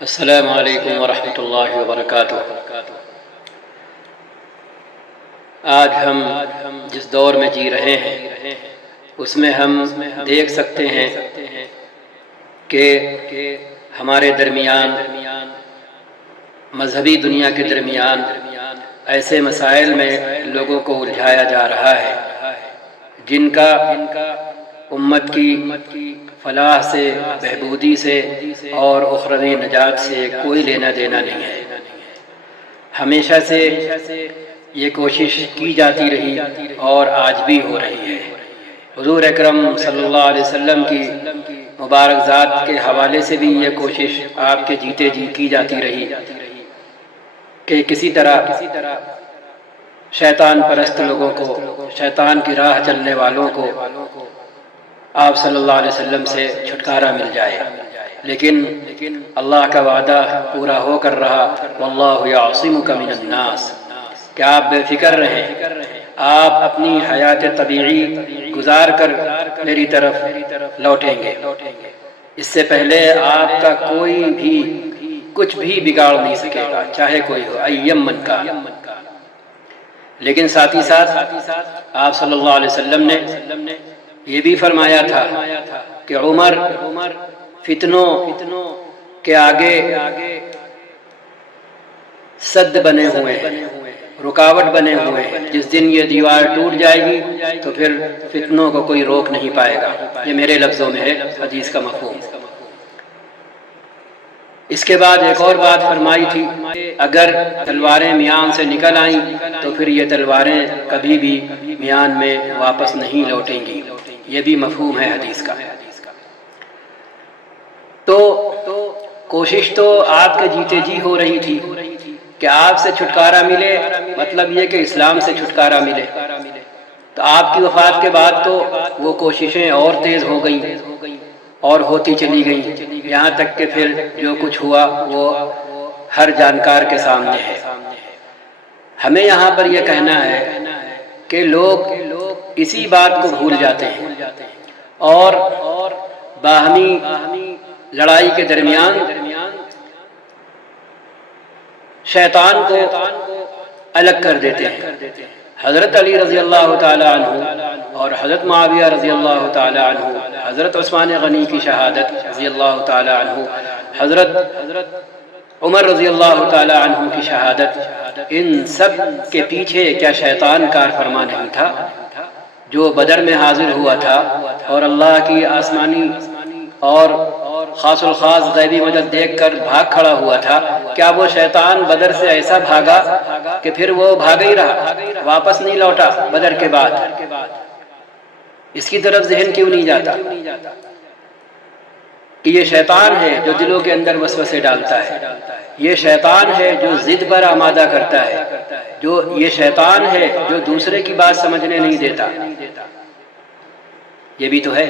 السلام علیکم ورحمۃ اللہ وبرکاتہ۔ آج ہم جس دور میں جی رہے ہیں اس میں ہم دیکھ سکتے ہیں کہ ہمارے درمیان، مذہبی دنیا کے درمیان ایسے مسائل میں لوگوں کو الجھایا جا رہا ہے جن کا امت کی فلاح سے، بہبودی سے اور اخروی نجات سے کوئی لینا دینا نہیں ہے۔ ہمیشہ سے یہ کوشش کی جاتی رہی اور آج بھی ہو رہی ہے۔ حضور اکرم صلی اللہ علیہ وسلم کی مبارک ذات کے حوالے سے بھی یہ کوشش آپ کے جیتے جی کی جاتی رہی کہ کسی طرح شیطان پرست لوگوں کو، شیطان کی راہ چلنے والوں کو آپ صلی اللہ علیہ وسلم سے چھٹکارا مل جائے، لیکن اللہ کا وعدہ پورا ہو کر رہا، واللہ یعصمک من الناس، کہ آپ بے فکر رہیں، آپ اپنی حیات طبیعی گزار کر میری طرف لوٹیں گے۔ اس سے پہلے آپ کا کوئی بھی کچھ بھی بگاڑ نہیں سکے گا، چاہے کوئی ہو، ایم من کا۔ لیکن ساتھ ہی ساتھ آپ صلی اللہ علیہ وسلم نے یہ بھی فرمایا تھا کہ عمر فتنوں کے آگے سد بنے ہوئے ہیں، رکاوٹ بنے ہوئے ہیں۔ جس دن یہ دیوار ٹوٹ جائے گی تو پھر فتنوں کو کوئی روک نہیں پائے گا۔ یہ میرے لفظوں میں ہے، حدیث کا مفہوم۔ اس کے بعد ایک اور بات فرمائی تھی، اگر تلواریں میان سے نکل آئیں تو پھر یہ تلواریں کبھی بھی میان میں واپس نہیں لوٹیں گی۔ یہ بھی مفہوم ہے حدیث کا۔ تو کوشش تو آپ کے جیتے جی ہو رہی تھی کہ آپ سے چھٹکارا ملے، مطلب یہ کہ اسلام سے چھٹکارا ملے۔ تو آپ کی وفات کے بعد تو وہ کوششیں اور تیز ہو گئیں اور ہوتی چلی گئیں، یہاں تک کہ پھر جو کچھ ہوا وہ ہر جانکار کے سامنے ہے۔ ہمیں یہاں پر یہ کہنا ہے کہ لوگ اسی بات کو بھول جاتے ہیں اور باہمی لڑائی کے درمیان شیطان کو الگ کر دیتے ہیں۔ حضرت علی رضی اللہ تعالی عنہ اور حضرت معاویہ رضی اللہ تعالی عنہ، حضرت عثمان غنی کی شہادت رضی اللہ تعالی عنہ، حضرت عمر رضی اللہ تعالی عنہ کی شہادت، ان سب کے پیچھے کیا شیطان کار فرما نہیں تھا جو بدر میں حاضر ہوا تھا اور اللہ کی آسمانی اور خاص الخاص غیبی مدد دیکھ کر بھاگ کھڑا ہوا تھا؟ کیا وہ شیطان بدر سے ایسا بھاگا کہ پھر وہ بھاگا ہی رہا، واپس نہیں لوٹا بدر کے بعد؟ اس کی طرف ذہن کیوں نہیں جاتا کہ یہ شیطان ہے جو دلوں کے اندر وسوسے ڈالتا ہے، یہ شیطان ہے جو ضد پر آمادہ کرتا ہے، یہ شیطان ہے جو دوسرے کی بات سمجھنے نہیں دیتا۔ یہ بھی تو ہے۔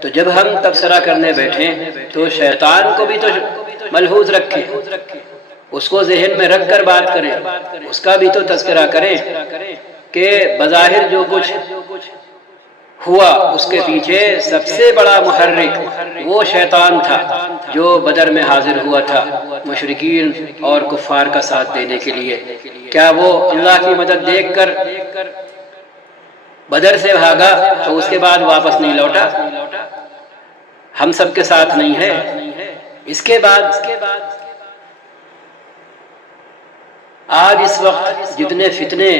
تو جب ہم تبصرہ کرنے بیٹھیں تو شیطان کو بھی تو ملحوظ رکھیں، اس کو ذہن میں رکھ کر بات کریں، اس کا بھی تو تذکرہ کریں کہ بظاہر جو کچھ ہوا اس کے پیچھے سب سے بڑا محرک وہ شیطان تھا جو بدر میں حاضر ہوا تھا مشرکین اور کفار کا ساتھ دینے کے لیے۔ کیا وہ اللہ کی مدد دیکھ کر بدر سے بھاگا تو اس کے بعد واپس نہیں لوٹا؟ ہم سب کے ساتھ نہیں ہے۔ اس کے بعد آج اس وقت جتنے فتنے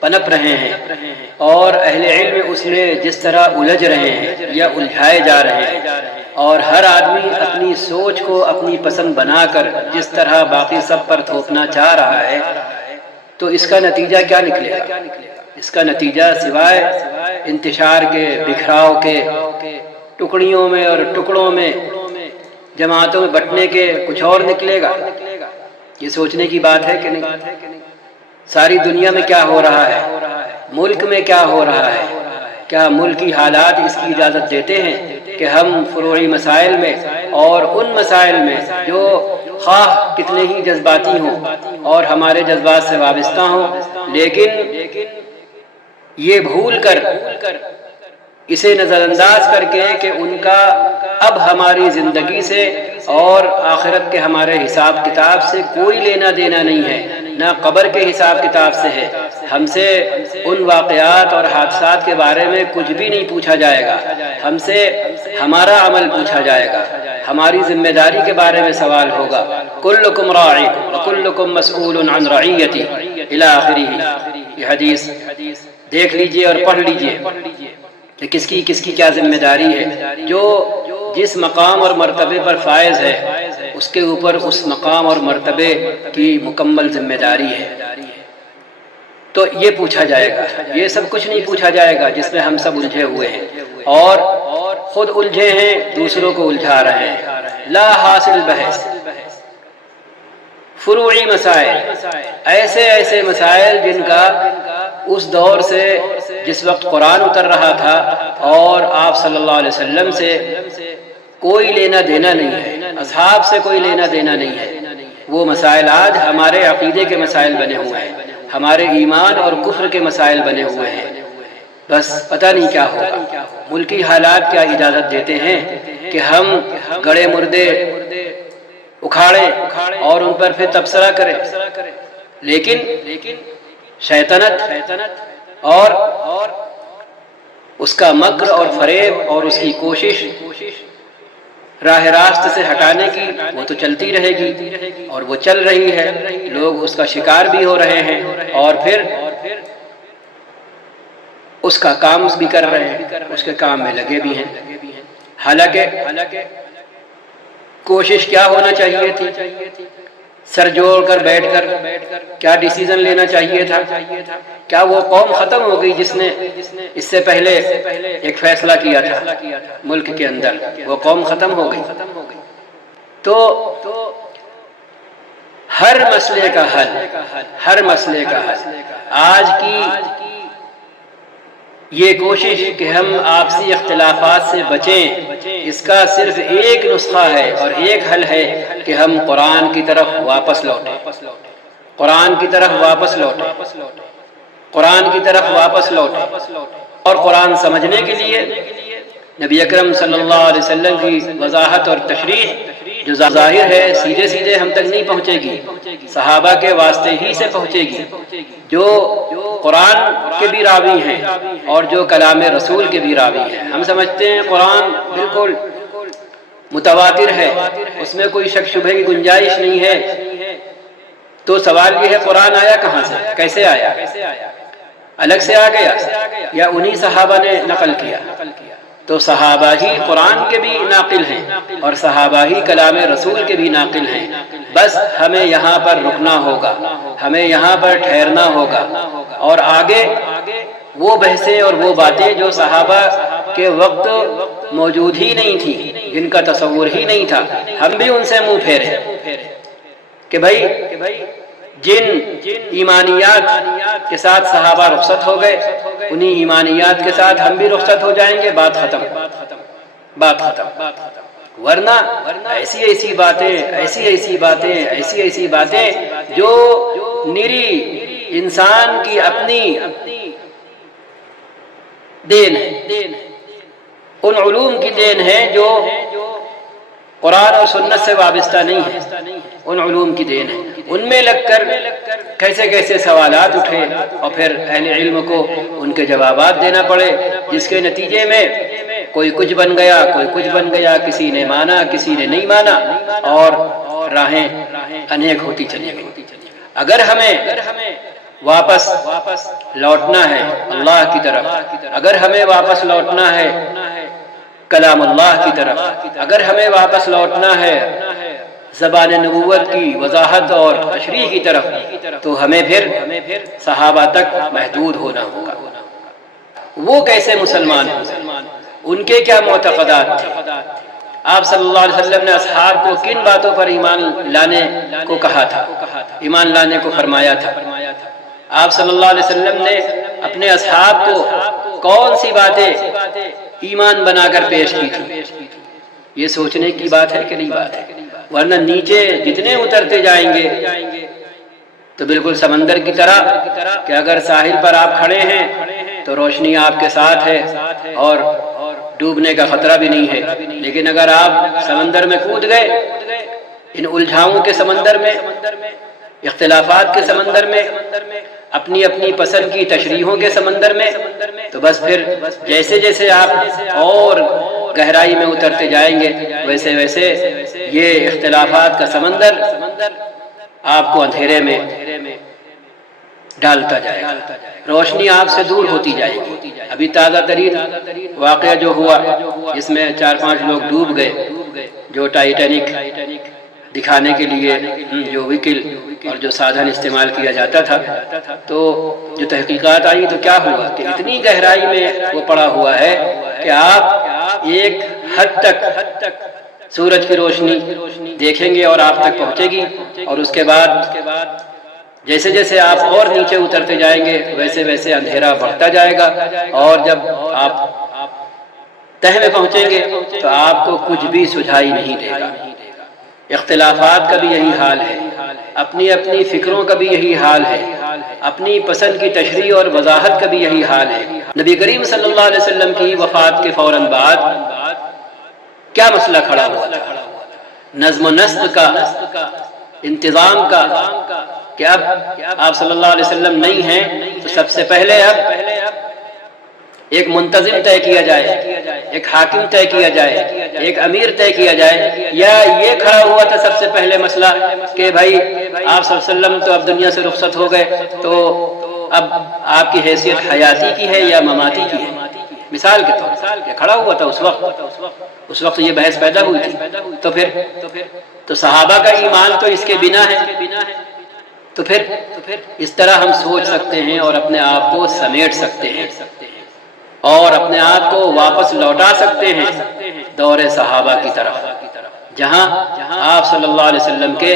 پنپ رہے ہیں اور اہل علم اس میں جس طرح الجھ رہے ہیں یا الجھائے جا رہے ہیں، اور ہر آدمی اپنی سوچ کو اپنی پسند بنا کر جس طرح باقی سب پر تھوپنا چاہ رہا ہے، تو اس کا نتیجہ کیا نکلے گا؟ اس کا نتیجہ سوائے انتشار کے، بکھراؤ کے، ٹکڑیوں میں اور ٹکڑوں میں، جماعتوں میں بٹنے کے کچھ اور نکلے گا؟ یہ سوچنے کی بات ہے کہ نہیں؟ ساری دنیا میں کیا ہو رہا ہے، ملک میں کیا ہو رہا ہے؟ کیا ملکی حالات اس کی اجازت دیتے ہیں کہ ہم فروعی مسائل میں اور ان مسائل میں جو خواہ کتنے ہی جذباتی ہوں اور ہمارے جذبات سے وابستہ ہوں، لیکن یہ بھول کر، اسے نظر انداز کر کے کہ ان کا اب ہماری زندگی سے اور آخرت کے ہمارے حساب کتاب سے کوئی لینا دینا نہیں ہے، نہ قبر کے حساب کتاب سے ہے۔ ہم سے ان واقعات اور حادثات کے بارے میں کچھ بھی نہیں پوچھا جائے گا، ہم سے ہمارا عمل پوچھا جائے گا، ہماری ذمہ داری کے بارے میں سوال ہوگا۔ کلکم راع وکلکم مسئول عن رعیتہ الی آخرہ۔ یہ حدیث دیکھ لیجئے اور پڑھ لیجئے کہ کس کی کیا ذمہ داری ہے۔ جو جس مقام اور مرتبے پر فائز ہے اس کے اوپر اس مقام اور مرتبے کی مکمل ذمہ داری ہے۔ تو یہ پوچھا جائے گا، یہ سب کچھ نہیں پوچھا جائے گا جس میں ہم سب الجھے ہوئے ہیں، اور خود الجھے ہیں، دوسروں کو الجھا رہے ہیں۔ لا حاصل بحث، فروعی مسائل، ایسے مسائل جن کا اس دور سے جس وقت قرآن اتر رہا تھا اور آپ صلی اللہ علیہ وسلم سے کوئی لینا دینا نہیں ہے، اصحاب سے کوئی لینا دینا نہیں ہے، وہ مسائل آج ہمارے عقیدے کے مسائل بنے ہوئے ہیں، ہمارے ایمان اور کفر کے مسائل بنے ہوئے ہیں۔ بس پتہ نہیں کیا ہوگا، ملکی حالات کیا اجازت دیتے ہیں کہ ہم گڑے مردے اکھاڑیں اور ان پر پھر تبصرہ کریں۔ لیکن شیطنت اور اس کا مکر اور فریب اور اس کی کوشش راہ راست سے ہٹانے کی، وہ تو چلتی رہے گی اور وہ چل رہی ہے، لوگ اس کا شکار بھی ہو رہے ہیں اور پھر اس کا کام بھی کر رہے ہیں، اس کے کام میں لگے بھی ہیں۔ حالانکہ کوشش کیا ہونا چاہیے تھی؟ سر جوڑ کر بیٹھ کر کیا ڈیسیزن لینا چاہیے تھا؟ کیا وہ قوم ختم ہو گئی جس نے اس سے پہلے ایک فیصلہ کیا تھا ملک کے اندر؟ وہ قوم ختم ہو گئی۔ تو ہر مسئلے کا حل آج کی یہ کوشش کہ ہم آپسی اختلافات سے بچیں، اس کا صرف ایک نسخہ ہے اور ایک حل ہے کہ ہم قرآن کی طرف واپس لوٹیں، قرآن کی طرف واپس لوٹیں، قرآن کی طرف واپس لوٹیں۔ اور قرآن سمجھنے کے لیے نبی اکرم صلی اللہ علیہ وسلم کی وضاحت اور تشریح جو ظاہر ہے سیدھے سیدھے ہم تک نہیں پہنچے گی، صحابہ کے واسطے ہی سے پہنچے گی، جو قرآن کے بھی راوی ہیں اور جو کلام رسول کے بھی راوی ہیں۔ ہم سمجھتے ہیں قرآن بالکل متواتر ہے، اس میں کوئی شک شبہ کی گنجائش نہیں ہے، تو سوال یہ ہے قرآن آیا کہاں سے، کیسے آیا؟ الگ سے آ گیا یا انہی صحابہ نے نقل کیا؟ تو صحابہ ہی قرآن کے بھی ناقل ہیں اور صحابہ ہی کلام رسول کے بھی ناقل ہیں۔ بس ہمیں یہاں پر رکنا ہوگا، ہمیں یہاں پر ٹھہرنا ہوگا، اور آگے وہ بحثیں اور وہ باتیں جو صحابہ کے وقت موجود ہی نہیں تھی، جن کا تصور ہی نہیں تھا، ہم بھی ان سے منہ پھیریں کہ بھائی جن ایمانیات کے ساتھ صحابہ رخصت ہو گئے، انہی ایمانیات کے ساتھ ہم بھی رخصت ہو جائیں گے، بات ختم، بات ختم۔ ورنہ ایسی باتیں جو نری انسان کی اپنی دین ہے، ان علوم کی دین ہے جو قرآن اور سنت سے وابستہ نہیں ہے، ان علوم کی دین ہے، ان میں لگ کر کیسے سوالات اٹھے اور پھر اہل علم کو ان کے جوابات دینا پڑے، جس کے نتیجے میں کوئی کچھ بن گیا، کسی نے مانا کسی نے نہیں مانا، اور راہیں انیک ہوتی چلی گئی۔ اگر ہمیں واپس لوٹنا ہے اللہ کی طرف، اگر ہمیں واپس لوٹنا ہے کلام اللہ کی طرف، اگر ہمیں واپس لوٹنا ہے زبان نبوت کی وضاحت اور تشریح کی طرف، تو ہمیں پھر صحابہ تک محدود ہونا ہوگا۔ وہ کیسے مسلمان ہوئے؟ ان کے کیا معتقدات تھے؟ آپ صلی اللہ علیہ وسلم نے اصحاب کو کن باتوں پر ایمان لانے کو کہا تھا، ایمان لانے کو فرمایا تھا؟ آپ صلی اللہ علیہ وسلم نے اپنے اصحاب کو کون سی باتیں ایمان بنا کر پیش کی تھی؟ یہ سوچنے کی بات ہے کہ نہیں بات ہے؟ ورنہ نیچے جتنے اترتے جائیں گے تو بالکل سمندر کی طرح کہ اگر ساحل پر آپ کھڑے ہیں تو روشنی آپ کے ساتھ ہے اور ڈوبنے کا خطرہ بھی نہیں ہے۔ لیکن اگر آپ سمندر میں کود گئے، ان الجھاؤں کے سمندر میں، اختلافات کے سمندر میں، اپنی اپنی پسند کی تشریحوں کے سمندر میں، تو بس پھر جیسے جیسے آپ اور گہرائی میں اترتے جائیں گے، ویسے ویسے یہ اختلافات کا سمندر آپ کو اندھیرے میں ڈالتا جائے گا، روشنی آپ سے دور ہوتی جائے گی۔ ابھی تازہ ترین واقعہ جو ہوا، جس میں 4-5 لوگ ڈوب گئے، جو ٹائٹینک دکھانے کے لیے جو وہیکل اور جو سادھن استعمال کیا جاتا تھا، تو جو تحقیقات آئی تو کیا ہوا کہ اتنی گہرائی میں وہ پڑا ہوا ہے کہ آپ ایک حد تک سورج کی روشنی دیکھیں گے اور آپ تک پہنچے گی، اور اس کے بعد جیسے جیسے آپ اور نیچے اترتے جائیں گے ویسے ویسے اندھیرا بڑھتا جائے گا، اور جب آپ تہ میں پہنچیں گے تو آپ کو کچھ بھی سجھائی نہیں دے گا۔ اختلافات کا بھی یہی حال ہے، اپنی اپنی فکروں کا بھی یہی حال ہے، اپنی پسند کی تشریح اور وضاحت کا بھی یہی حال ہے۔ نبی کریم صلی اللہ علیہ وسلم کی وفات کے فوراً بعد کیا مسئلہ کھڑا ہوا تھا؟ نظم و نسق کا، انتظام کا، کہ اب آپ صلی اللہ علیہ وسلم نہیں ہیں تو سب سے پہلے اب ایک منتظم طے کیا جائے، ایک حاکم طے کیا جائے، ایک امیر طے کیا جائے، یا یہ کھڑا ہوا تھا سب سے پہلے مسئلہ کہ بھائی آپ صلی اللہ علیہ وسلم تو اب دنیا سے رخصت ہو گئے، تو اب آپ کی حیثیت حیاتی کی ہے یا مماتی کی ہے؟ مثال کے طور پر یہ کھڑا ہوا تھا اس وقت یہ بحث پیدا ہوئی تھی۔ تو پھر تو صحابہ کا ایمان تو اس کے بنا ہے، تو پھر اس طرح ہم سوچ سکتے ہیں اور اپنے آپ کو سمیٹ سکتے ہیں اور اپنے آپ کو واپس لوٹا سکتے ہیں دور صحابہ کی طرف، جہاں آپ صلی اللہ علیہ وسلم کے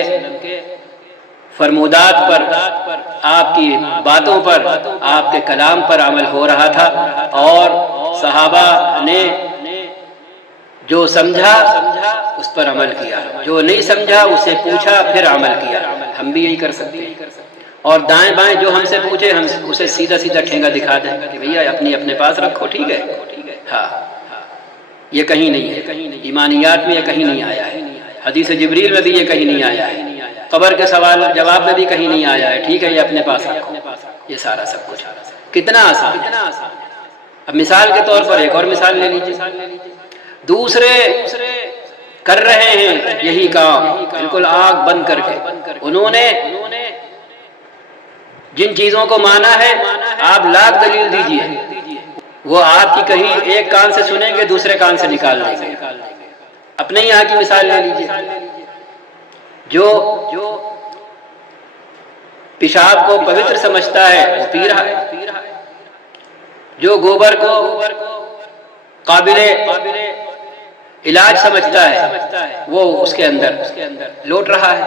فرمودات پر، آپ کی باتوں پر، آپ کے کلام پر عمل ہو رہا تھا، اور صحابہ نے جو سمجھا اس پر عمل کیا، جو نہیں سمجھا اسے پوچھا پھر عمل کیا۔ ہم بھی یہی کر سکتے ہیں، اور دائیں بائیں جو ہم سے پوچھے ہم اسے سیدھا سیدھا ٹھینگا دکھا دیں کہ بھیا اپنے پاس رکھو، ٹھیک ہے، ہاں یہ کہیں نہیں ہے، ایمانیات میں یہ کہیں نہیں آیا ہے، حدیث جبریل میں بھی یہ کہیں نہیں آیا ہے، قبر کے سوال جواب میں بھی کہیں نہیں آیا ہے، ٹھیک ہے یہ اپنے پاس رکھو، یہ سارا سب کچھ کتنا آسان ہے۔ اب مثال کے طور پر ایک اور مثال لے لیجیے، دوسرے کر رہے ہیں یہی کام بالکل آنکھ بند کر کے، انہوں نے جن چیزوں کو مانا ہے آپ لاکھ دلیل دیجیے، وہ آپ کی کہیں ایک کان سے سنیں گے دوسرے کان سے نکال دیں گے۔ اپنے یہاں کی مثال لے لیجیے، جو پیشاب کو پوتر سمجھتا ہے وہ پی رہا ہے، جو گوبر کو قابل علاج سمجھتا ہے وہ اس کے اندر لوٹ رہا ہے،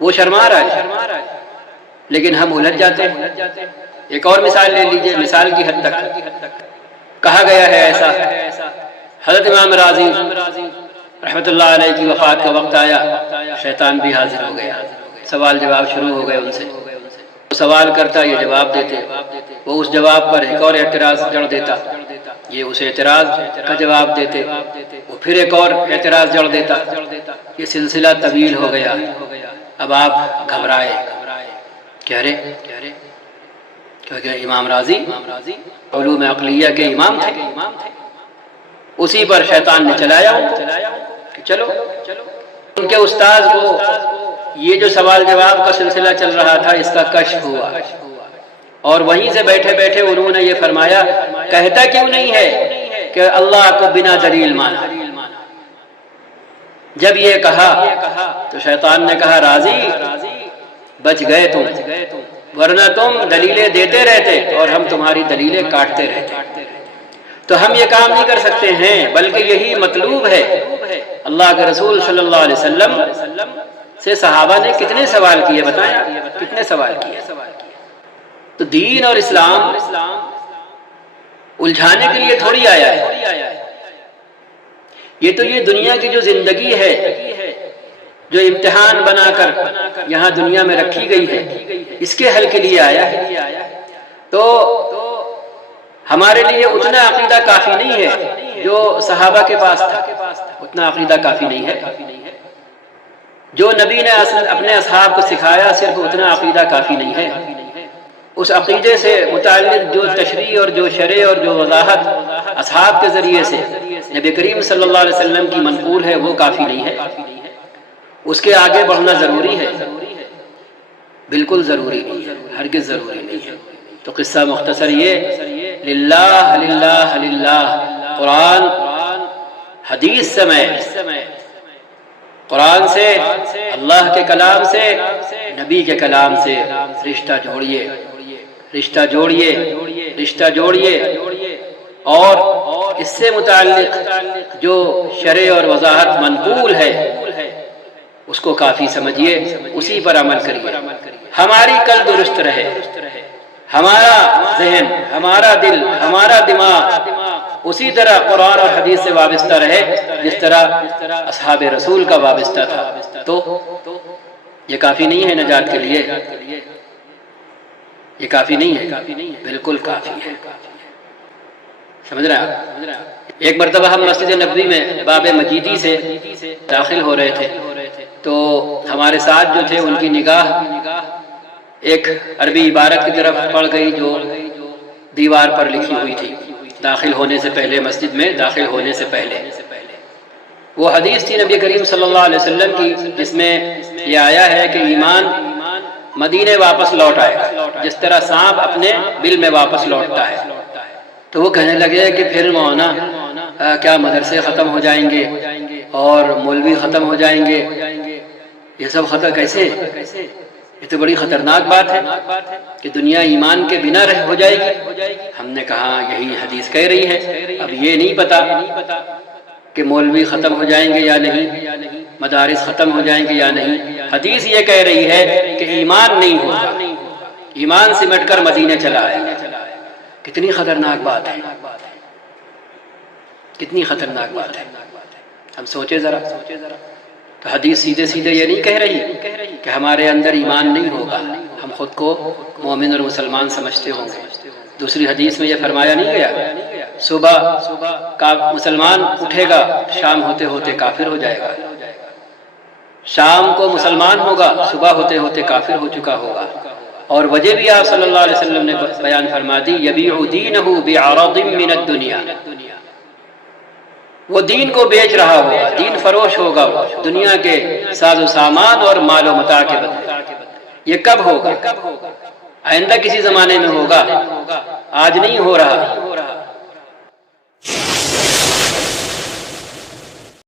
وہ شرما رہا ہے، لیکن ہم الجھ جاتے ہیں۔ ایک اور مثال لے لیجئے، مثال کی حد تک کہا گیا ہے ایسا، حضرت امام راضی رحمت اللہ علیہ کی وفات کا وقت آیا، شیطان بھی حاضر ہو گیا، سوال جواب شروع ہو گئے ان سے، سوال کرتا یہ جواب دیتے، وہ اس جواب پر ایک اور اعتراض جڑ دیتا، یہ اس اعتراض کا جواب دیتے، وہ پھر ایک اور اعتراض جڑ دیتا، یہ سلسلہ طویل ہو گیا۔ اب آپ گھبرائے، کہہ رہے کیونکہ امام راضی علوم عقلیہ کے امام تھے، اسی پر شیطان نے چلایا کہ چلو ان کے استاذ کو یہ جو سوال جواب کا سلسلہ چل رہا تھا اس کا کشف ہوا، اور وہیں سے بیٹھے بیٹھے انہوں نے یہ فرمایا، کہتا کیوں نہیں ہے کہ اللہ کو بنا دلیل مانا؟ جب یہ کہا تو شیطان نے کہا، راضی بچ گئے تم، ورنہ تم دلیلیں دیتے رہتے اور ہم تمہاری دلیلیں کاٹتے رہتے۔ تو ہم یہ کام نہیں کر سکتے ہیں، بلکہ یہی مطلوب ہے۔ اللہ کے رسول صلی اللہ علیہ وسلم سے صحابہ نے کتنے سوال کیے، بتایا کتنے سوال کیے؟ تو دین اور اسلام الجھانے کے لیے تھوڑی آیا ہے، یہ تو یہ دنیا کی جو زندگی ہے، جو امتحان بنا کر یہاں دنیا میں رکھی گئی ہے، اس کے حل کے لیے آیا ہے۔ تو ہمارے لیے اتنا عقیدہ کافی نہیں ہے جو صحابہ کے پاس تھا، اتنا عقیدہ کافی نہیں ہے جو نبی نے اپنے اصحاب کو سکھایا، صرف اتنا عقیدہ کافی نہیں ہے۔ اس عقیدے سے متعلق جو تشریح اور جو شرح اور جو وضاحت اصحاب کے ذریعے سے نبی کریم صلی اللہ علیہ وسلم کی منقول ہے، وہ کافی نہیں ہے، اس کے آگے بڑھنا ضروری ہے، بالکل ضروری نہیں ہے، ہرگز ضروری نہیں ہے۔ تو قصہ مختصر یہ، للہ للہ للہ، قرآن حدیث سمیت، قرآن سے، اللہ کے کلام سے، نبی کے کلام سے رشتہ جوڑیے، رشتہ جوڑیے، رشتہ جوڑیے، اور اس سے متعلق جو شرح اور وضاحت منقول ہے اس کو کافی سمجھیے، اسی پر عمل کریے، ہماری کل درست رہے، ہمارا ذہن، ہمارا دل، ہمارا دماغ اسی طرح قرآن اور حدیث سے وابستہ رہے جس طرح اصحاب رسول کا وابستہ تھا۔ تو یہ کافی نہیں ہے نجات کے لیے، یہ کافی نہیں ہے، بالکل کافی ہے، سمجھ رہے ہیں آپ؟ ایک مرتبہ ہم مسجد نبوی میں باب مجیدی سے داخل ہو رہے تھے، تو ہمارے ساتھ جو تھے ان کی نگاہ ایک عربی عبارت کی طرف پڑ گئی جو دیوار پر لکھی ہوئی تھی داخل ہونے سے پہلے، مسجد میں داخل ہونے سے پہلے۔ وہ حدیث تھی نبی کریم صلی اللہ علیہ وسلم کی، جس میں یہ آیا ہے کہ ایمان مدینے واپس لوٹ آئے گا، جس طرح سانپ اپنے بل میں واپس لوٹتا ہے۔ تو وہ کہنے لگے کہ پھر مولانا کیا مدرسے ختم ہو جائیں گے اور مولوی ختم ہو جائیں گے، یہ سب خطر کیسے؟ یہ تو بڑی خطرناک بات ہے کہ دنیا ایمان کے بنا ہو جائے گی۔ ہم نے کہا یہی حدیث کہہ رہی ہے، اب یہ نہیں پتا کہ مولوی ختم ہو جائیں گے یا نہیں، مدارس ختم ہو جائیں گے یا نہیں، حدیث یہ کہہ رہی ہے کہ ایمان نہیں ہوگا، ایمان سمٹ کر مدینے چلا آئے گا۔ کتنی خطرناک بات ہے، کتنی خطرناک بات ہے، ہم سوچے ذرا۔ تو حدیث سیدھے سیدھے یہ نہیں کہہ رہی کہ ہمارے اندر ایمان نہیں ہوگا، ہم خود کو مومن اور مسلمان سمجھتے ہوں گے۔ دوسری حدیث میں یہ فرمایا نہیں گیا صبح کا مسلمان اٹھے گا، شام ہوتے ہوتے کافر ہو جائے گا، شام کو مسلمان ہوگا، صبح ہوتے ہوتے کافر ہو چکا ہوگا۔ اور وجہ بھی آپ صلی اللہ علیہ وسلم نے بیان فرما دی، یبیع دینہ بعرض من الدنیا، وہ دین کو بیچ رہا ہوگا، دین فروش ہوگا، وہ دنیا کے ساز و سامان اور مال و متاع کے بدلے۔ یہ کب ہوگا؟ آئندہ کسی زمانے میں ہوگا، آج نہیں ہو رہا،